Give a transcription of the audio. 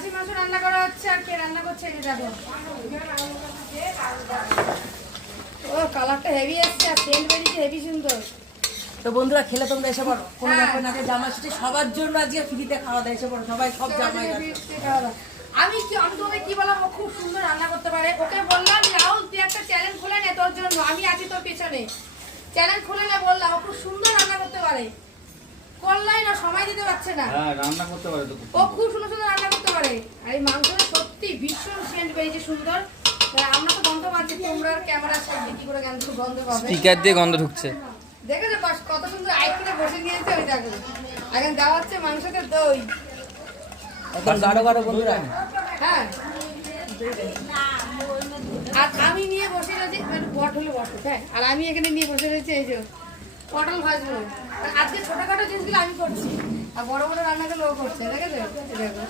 খাসি মাংস রান্না করা হচ্ছে আর কে রান্না করছে এই যে দেখো। ও কালারটা হেভি আসছে আর তেল বেরিয়েছে হেভি সুন্দর। তো বন্ধুরা খেলে তোমরা এসে পড়ো। কোনো হ্যাঁ। ব্যাপার না যে জামাই সবার জন্য আজকে ফ্রিতে খাওয়া দাওয়া এসে পড়ো। সবাই সব জামাই আমি কি আমি তোমাকে কি বললাম? ও খুব সুন্দর রান্না করতে পারে। ওকে বললাম রাহুল তুই একটা চ্যানেল খুলে নে তোর জন্য। আমি আছি তোর পেছনে। চ্যানেল খুলে নে বললাম ও খুব সুন্দর রান্না করতে পারে। করলাই না সময় দিতে পারছে না। হ্যাঁ রান্না করতে পারে তো ও খুব সুন্দর সুন্দর রান্না আর এই মাংসটা সত্যি ভীষণ সেন্ট বেরিয়েছে সুন্দর। আমরা তো গন্ধ পাচ্ছি তোমরা ক্যামেরার সামনে কি করে গন্ধ গন্ধ পাবে। স্পিকার দিয়ে গন্ধ ঢুকছে। দেখেছ পাশ কত সুন্দর আইট করে বসে নিয়েছে ওই দেখো। এখন দেওয়া হচ্ছে মাংসতে দই। একদম গাঢ় গাঢ় বন্ধুরা হ্যাঁ। আর আমি নিয়ে বসে রয়েছি মানে বট হলে বট হ্যাঁ। আর আমি এখানে নিয়ে বসে রয়েছি এই যে পটল ভাজবো। আর আজকে ছোটখাটো জিনিসগুলো আমি করছি আর বড় বড় রান্নাগুলো ও করছে দেখেছ? দেখো।